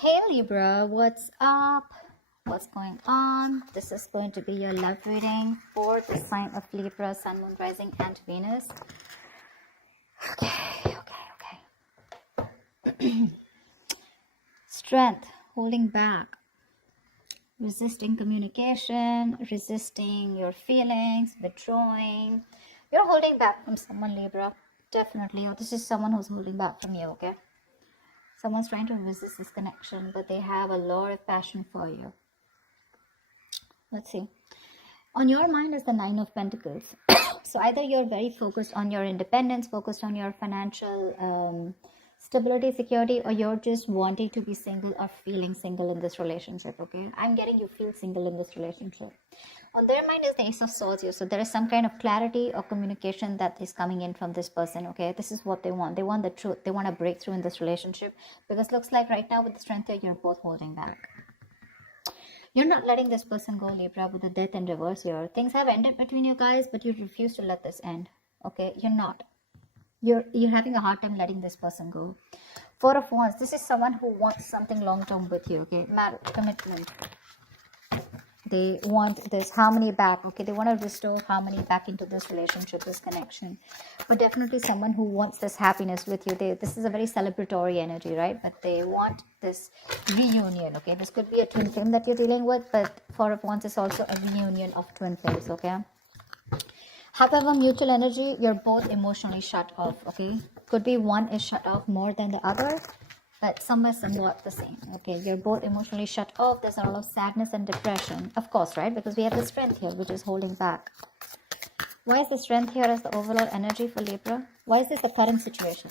Hey Libra, what's up? What's going on? This is going to be your love reading for the sign of Libra, Sun, Moon, Rising, and Venus. Okay. Strength, holding back, resisting communication, resisting your feelings, withdrawing. You're holding back from someone, Libra. Definitely. Or this is someone who's holding back from you, okay? Someone's trying to resist this connection, but they have a lot of passion for you. Let's see. On your mind is the Nine of Pentacles. So either you're very focused on your independence, focused on your financial stability, security, or you're just wanting to be single or feeling single in this relationship, okay? I'm getting you feel single in this relationship. On their mind is the Ace of Swords here. So there is some kind of clarity or communication that is coming in from this person, okay? This is what they want. They want the truth. They want a breakthrough in this relationship. Because looks like right now with the Strength here, you're both holding back. You're not letting this person go, Libra, with the Death in reverse here. Things have ended between you guys, but you refuse to let this end. Okay, you're not. You're having a hard time letting this person go. Four of Wands. This is someone who wants something long term with you. Okay, marriage, commitment. They want this harmony back. Okay, they want to restore harmony back into this relationship, this connection. But definitely someone who wants this happiness with you. This is a very celebratory energy, right? But they want this reunion. Okay, this could be a twin flame that you're dealing with, but Four of Wands is also a reunion of twin flames. Okay. However, mutual energy, you're both emotionally shut off. Okay, could be one is shut off more than the other, but somewhat the same. Okay, you're both emotionally shut off. There's a lot of sadness and depression, of course, right? Because we have the Strength here, which is holding back. Why is the Strength here as the overall energy for Libra? Why is this the current situation?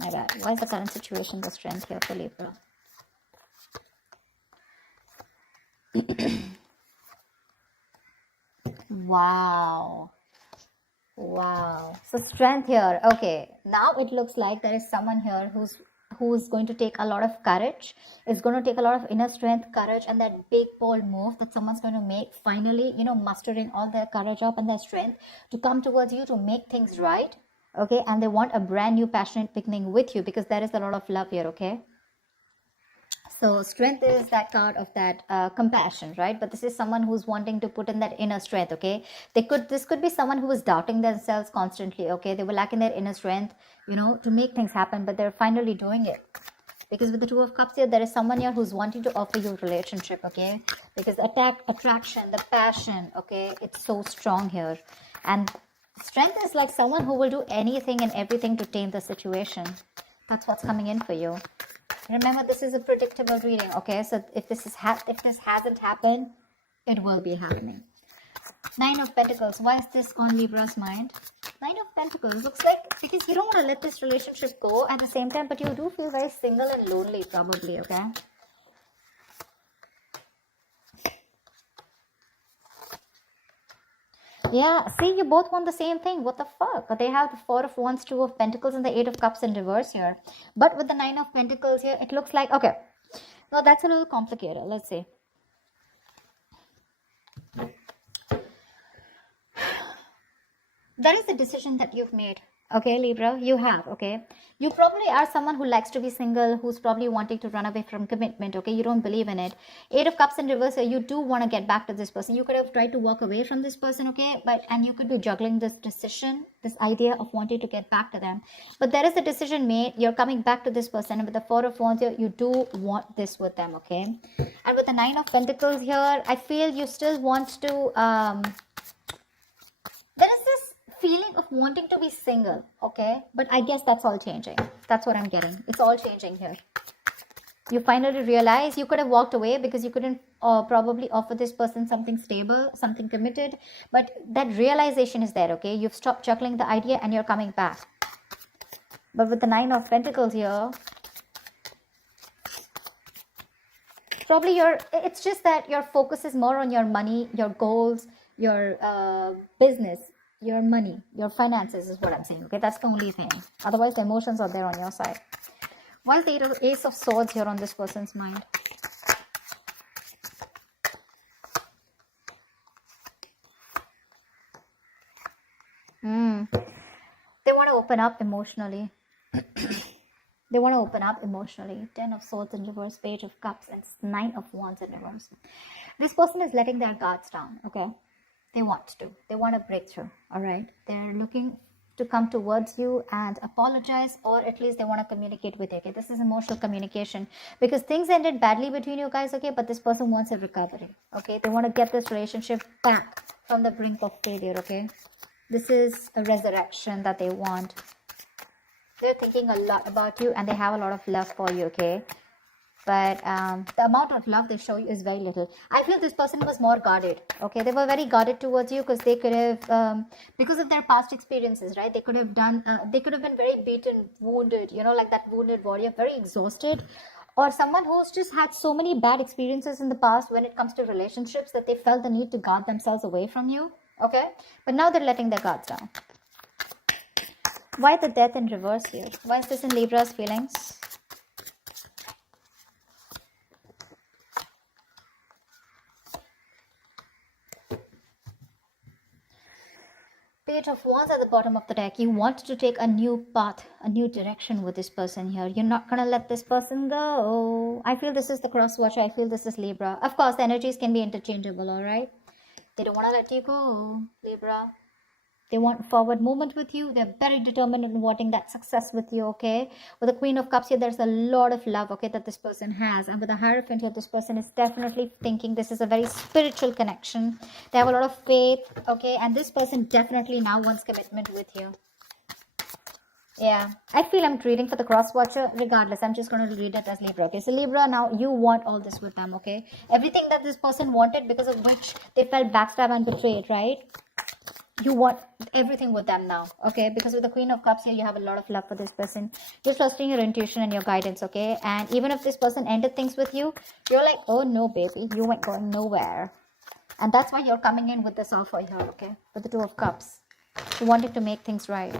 My bad. Why is the current situation the Strength here for Libra? Wow. So Strength here. Okay, now it looks like there is someone here who's going to take a lot of courage. It's going to take a lot of inner strength, courage, and that big bold move that someone's going to make, finally, mustering all their courage up and their strength to come towards you to make things right. Okay, and they want a brand new passionate beginning with you because there is a lot of love here. Okay, so Strength is that card of that compassion, right? But this is someone who's wanting to put in that inner strength. Okay, this could be someone who was doubting themselves constantly. Okay, they were lacking their inner strength, to make things happen, but they're finally doing it. Because with the Two of Cups here, there is someone here who's wanting to offer you a relationship. Okay, because attraction, the passion, okay, it's so strong here. And Strength is like someone who will do anything and everything to tame the situation. That's what's coming in for you. Remember, this is a predictable reading, okay? So if this hasn't happened, it will be happening. Nine of Pentacles. Why is this on Libra's mind? Nine of Pentacles. Looks like because you don't want to let this relationship go at the same time, but you do feel very single and lonely probably, okay? Yeah, see, you both want the same thing. What the fuck? They have the Four of Wands, Two of Pentacles, and the Eight of Cups in reverse here. But with the Nine of Pentacles here, it looks like, okay, no, that's a little complicated. Let's see. That is the decision that you've made. Okay, Libra, you have, okay? You probably are someone who likes to be single, who's probably wanting to run away from commitment, okay? You don't believe in it. Eight of Cups in reverse, you do want to get back to this person. You could have tried to walk away from this person, okay? And you could be juggling this decision, this idea of wanting to get back to them. But there is a decision made. You're coming back to this person. And with the Four of Wands here, you do want this with them, okay? And with the Nine of Pentacles here, I feel you still want to... there is this feeling of wanting to be single, okay? But I guess that's all changing. That's what I'm getting. It's all changing here. You finally realize you could have walked away because you couldn't probably offer this person something stable, something committed. But that realization is there, okay? You've stopped juggling the idea and you're coming back. But with the Nine of Pentacles here, probably it's just that your focus is more on your money, your goals, your business, your money, your finances is what I'm saying, okay? That's the only thing. Otherwise, the emotions are there on your side. Why is the Ace of Swords here on this person's mind? They want to open up emotionally. They want to open up emotionally. 10 of Swords in reverse, Page of Cups, and 9 of Wands in reverse. This person is letting their guards down, okay? They want to. They want a breakthrough, all right? They're looking to come towards you and apologize, or at least they want to communicate with you, okay? This is emotional communication because things ended badly between you guys, okay? But this person wants a recovery, okay? They want to get this relationship back from the brink of failure, okay? This is a resurrection that they want. They're thinking a lot about you and they have a lot of love for you, okay? But the amount of love they show you is very little. I feel this person was more guarded, okay? They were very guarded towards you because they could have, because of their past experiences, right? They could have been very beaten, wounded, you know, like that wounded warrior, very exhausted. Or someone who's just had so many bad experiences in the past when it comes to relationships that they felt the need to guard themselves away from you, okay? But now they're letting their guards down. Why the Death in reverse here? Why is this in Libra's feelings? Page of Wands at the bottom of the deck. You want to take a new path, a new direction with this person here. You're not going to let this person go. I feel this is the cross watcher. I feel this is Libra. Of course, the energies can be interchangeable, all right? They don't want to let you go, Libra. They want forward movement with you. They're very determined in wanting that success with you, okay? With the Queen of Cups here, there's a lot of love, okay, that this person has. And with the Hierophant here, this person is definitely thinking this is a very spiritual connection. They have a lot of faith, okay? And this person definitely now wants commitment with you. Yeah, I feel I'm reading for the cross watcher. Regardless, I'm just going to read it as Libra, okay? So Libra, now you want all this with them, okay? Everything that this person wanted, because of which they felt backstabbed and betrayed, right? You want everything with them now, okay? Because with the Queen of Cups here, you have a lot of love for this person. You're trusting your intuition and your guidance, okay? And even if this person ended things with you, you're like, oh no, baby, you ain't going nowhere. And that's why you're coming in with this offer here, okay? With the Two of Cups. You wanted to make things right.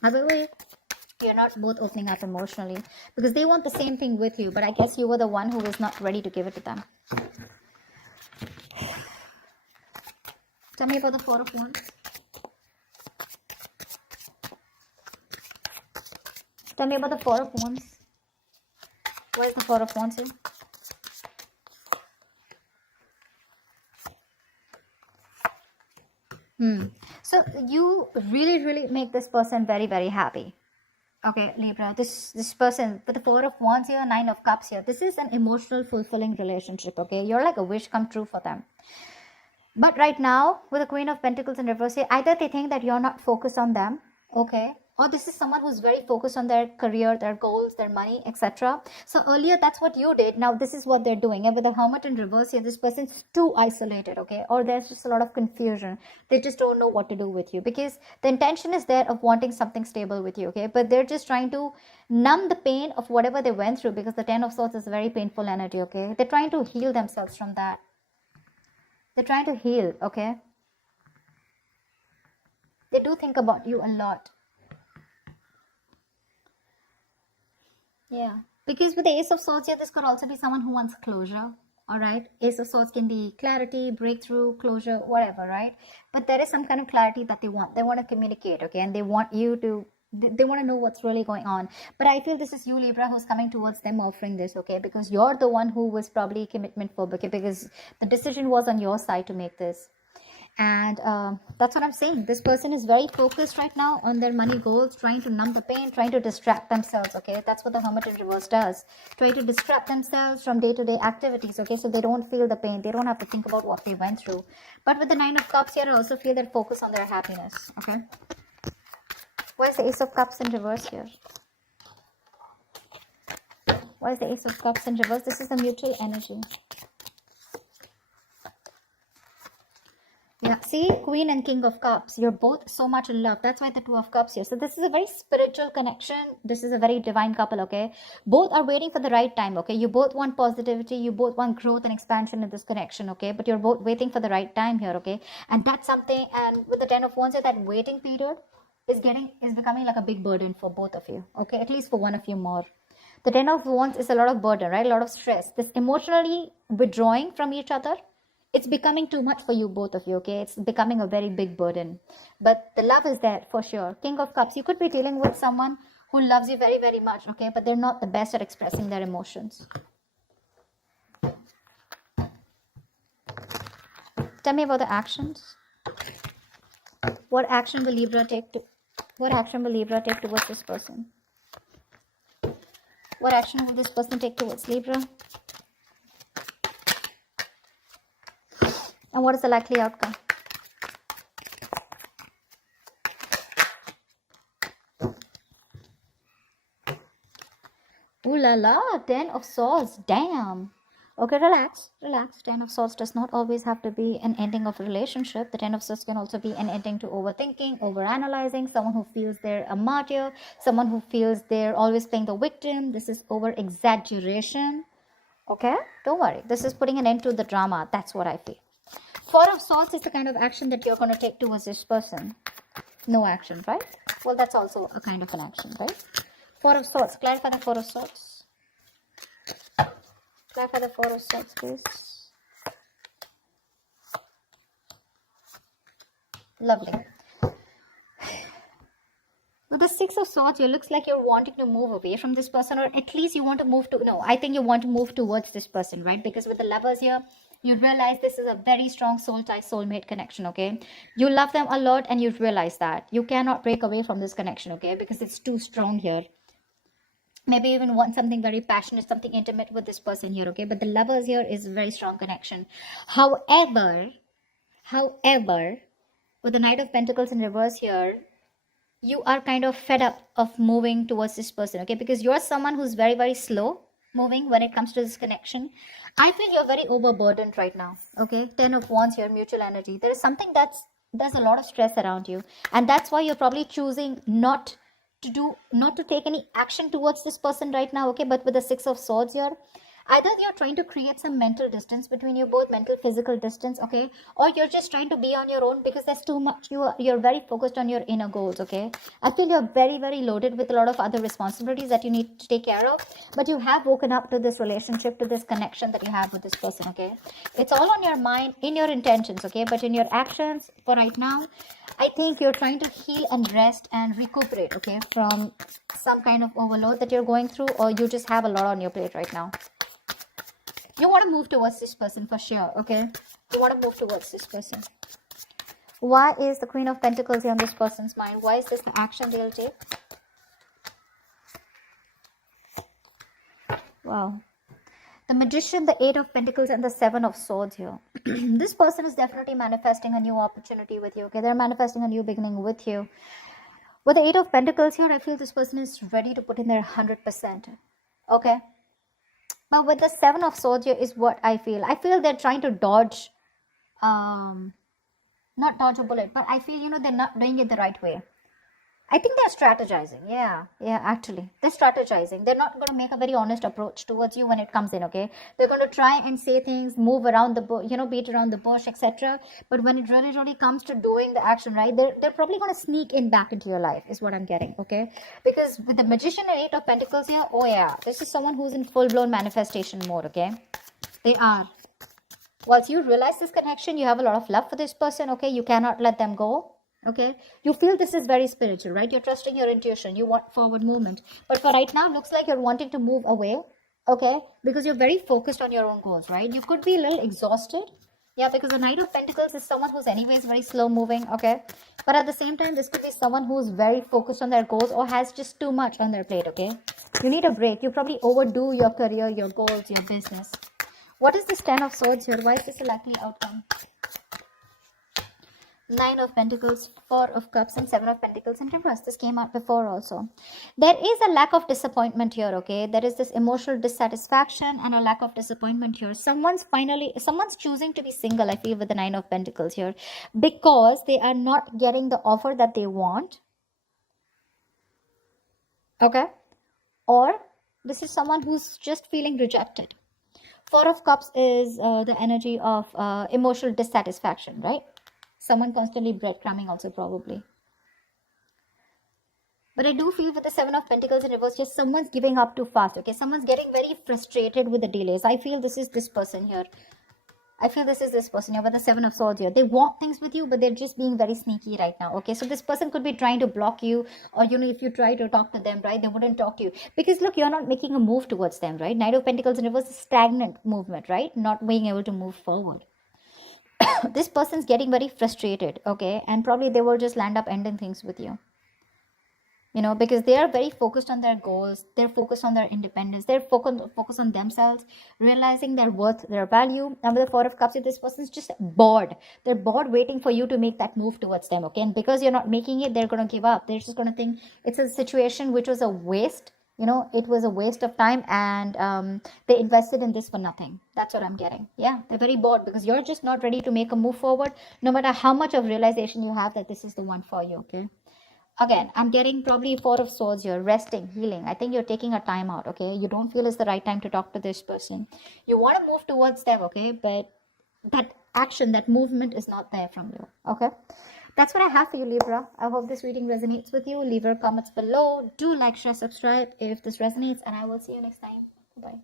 However, you're not both opening up emotionally because they want the same thing with you, but I guess you were the one who was not ready to give it to them. Tell me about the Four of Wands. Tell me about the Four of Wands. Why is the Four of Wands here? So you really make this person very happy. Okay, Libra, this person with the Four of Wands here, Nine of Cups here, this is an emotional fulfilling relationship, okay? You're like a wish come true for them. But right now, with the Queen of Pentacles in reverse here, either they think that you're not focused on them, okay? Or this is someone who's very focused on their career, their goals, their money, etc. So earlier, that's what you did. Now, this is what they're doing. And with the Hermit in reverse here, this person's too isolated, okay? Or there's just a lot of confusion. They just don't know what to do with you. Because the intention is there of wanting something stable with you, okay? But they're just trying to numb the pain of whatever they went through. Because the Ten of Swords is a very painful energy, okay? They're trying to heal themselves from that. They're trying to heal, okay? They do think about you a lot. Yeah, because with the Ace of Swords here, this could also be someone who wants closure, all right? Ace of Swords can be clarity, breakthrough, closure, whatever, right? But there is some kind of clarity that they want. They want to communicate, okay? And they want you to, they want to know what's really going on. But I feel this is you, Libra, who's coming towards them offering this, okay? Because you're the one who was probably commitment phobic, okay? Because the decision was on your side to make this. And that's what I'm saying. This person is very focused right now on their money goals, trying to numb the pain, trying to distract themselves, okay? That's what the Hermit in reverse does. Try to distract themselves from day-to-day activities, okay? So they don't feel the pain. They don't have to think about what they went through. But with the Nine of Cups here, I also feel that focus on their happiness, okay? Why is the Ace of Cups in reverse here? Why is the Ace of Cups in reverse? This is the mutual energy. Yeah, see, Queen and King of Cups, you're both so much in love. That's why the Two of Cups here. So this is a very spiritual connection. This is a very divine couple, okay? Both are waiting for the right time, okay? You both want positivity. You both want growth and expansion in this connection, okay? But you're both waiting for the right time here, okay? And that's something, and with the Ten of Wands here, that waiting period is becoming like a big burden for both of you, okay? At least for one of you more. The Ten of Wands is a lot of burden, right? A lot of stress. This emotionally withdrawing from each other, it's becoming too much for you, both of you, okay? It's becoming a very big burden. But the love is there for sure. King of Cups, you could be dealing with someone who loves you very, very much, okay? But they're not the best at expressing their emotions. Tell me about the actions. What action will Libra take towards this person? What action will this person take towards Libra? And what is the likely outcome? Ooh la la, 10 of Swords, damn. Okay, relax. 10 of Swords does not always have to be an ending of a relationship. The 10 of Swords can also be an ending to overthinking, overanalyzing, someone who feels they're a martyr, someone who feels they're always playing the victim. This is over-exaggeration. Okay, don't worry. This is putting an end to the drama. That's what I feel. 4 of Swords is the kind of action that you're going to take towards this person. No action, right? Well, that's also a kind of an action, right? 4 of Swords. Clarify the 4 of Swords. Clarify the 4 of Swords, please. Lovely. With the 6 of Swords, it looks like you're wanting to move away from this person, or at least you want to move to... No, I think you want to move towards this person, right? Because with the Lovers here, you realize this is a very strong soul tie, soulmate connection, okay? You love them a lot and you realize that. You cannot break away from this connection, okay? Because it's too strong here. Maybe even want something very passionate, something intimate with this person here, okay? But the Lovers here is a very strong connection. However, with the Knight of Pentacles in reverse here, you are kind of fed up of moving towards this person, okay? Because you're someone who's very, very slow moving when it comes to this connection. I feel you're very overburdened right now, okay? 10 of Wands here, mutual energy. There is something there's a lot of stress around you. And that's why you're probably choosing not to take any action towards this person right now, okay? But with the 6 of Swords here, either you're trying to create some mental distance between you both, mental physical distance, okay? Or you're just trying to be on your own because there's too much. You're very focused on your inner goals, okay? I feel you're very, very loaded with a lot of other responsibilities that you need to take care of, but you have woken up to this relationship, to this connection that you have with this person, okay? It's all on your mind, in your intentions, okay? But in your actions for right now, I think you're trying to heal and rest and recuperate, okay, from some kind of overload that you're going through, or you just have a lot on your plate right now. You want to move towards this person for sure, okay? You want to move towards this person. Why is the Queen of Pentacles here on this person's mind? Why is this the action they'll take? Wow. The Magician, the 8 of Pentacles, and the 7 of Swords here. This person is definitely manifesting a new opportunity with you, okay? They're manifesting a new beginning with you. With the 8 of Pentacles here, I feel this person is ready to put in their 100%, okay? But with the 7 of Swords here is what I feel. I feel they're trying to dodge, not dodge a bullet, but I feel, they're not doing it the right way. I think they're strategizing. Yeah, actually. They're strategizing. They're not going to make a very honest approach towards you when it comes in, okay? They're going to try and say things, move around the bush, beat around the bush, etc. But when it really, really comes to doing the action, right, they're probably going to sneak in back into your life, is what I'm getting, okay? Because with the Magician and 8 of Pentacles here, oh yeah, this is someone who's in full-blown manifestation mode, okay? They are. Once you realize this connection, you have a lot of love for this person, okay? You cannot let them go. Okay, you feel this is very spiritual, right? You're trusting your intuition. You want forward movement. But for right now, looks like you're wanting to move away, okay? Because you're very focused on your own goals, right? You could be a little exhausted. Yeah, because the Knight of Pentacles is someone who's anyways very slow moving, okay? But at the same time, this could be someone who's very focused on their goals or has just too much on their plate, okay? You need a break. You probably overdo your career, your goals, your business. What is this 10 of Swords here? Why is this a likely outcome? 9 of Pentacles, 4 of Cups, and 7 of Pentacles in reverse. This came out before also. There is a lack of disappointment here, okay? There is this emotional dissatisfaction and a lack of disappointment here. Someone's choosing to be single, I feel, with the 9 of Pentacles here, because they are not getting the offer that they want, okay? Or this is someone who's just feeling rejected. 4 of Cups is the energy of emotional dissatisfaction, right? Someone constantly breadcrumbing also probably. But I do feel with the 7 of Pentacles in reverse, just someone's giving up too fast, okay? Someone's getting very frustrated with the delays. I feel this is this person here. I feel this is this person here with the Seven of Swords here. They want things with you, but they're just being very sneaky right now. Okay, so this person could be trying to block you, or if you try to talk to them, right, they wouldn't talk to you because look, you're not making a move towards them, right? Knight of Pentacles in reverse is stagnant movement, right? Not being able to move forward. This person's getting very frustrated, okay, and probably they will just land up ending things with you. Because they are very focused on their goals, they're focused on their independence, they're focused on themselves, realizing their worth, their value. And with the Four of Cups, this person's just bored. They're bored waiting for you to make that move towards them, okay? And because you're not making it, they're going to give up. They're just going to think it's a situation which was a waste. It was a waste of time, and they invested in this for nothing. That's what I'm getting. Yeah, they're very bored because you're just not ready to make a move forward, no matter how much of realization you have that this is the one for you, okay? Again, I'm getting probably Four of Swords here, resting, healing. I think you're taking a time out, okay? You don't feel it's the right time to talk to this person. You want to move towards them, okay? But that action, that movement is not there from you, okay? That's what I have for you, Libra. I hope this reading resonates with you. Leave your comments below. Do like, share, subscribe if this resonates, and I will see you next time. Bye.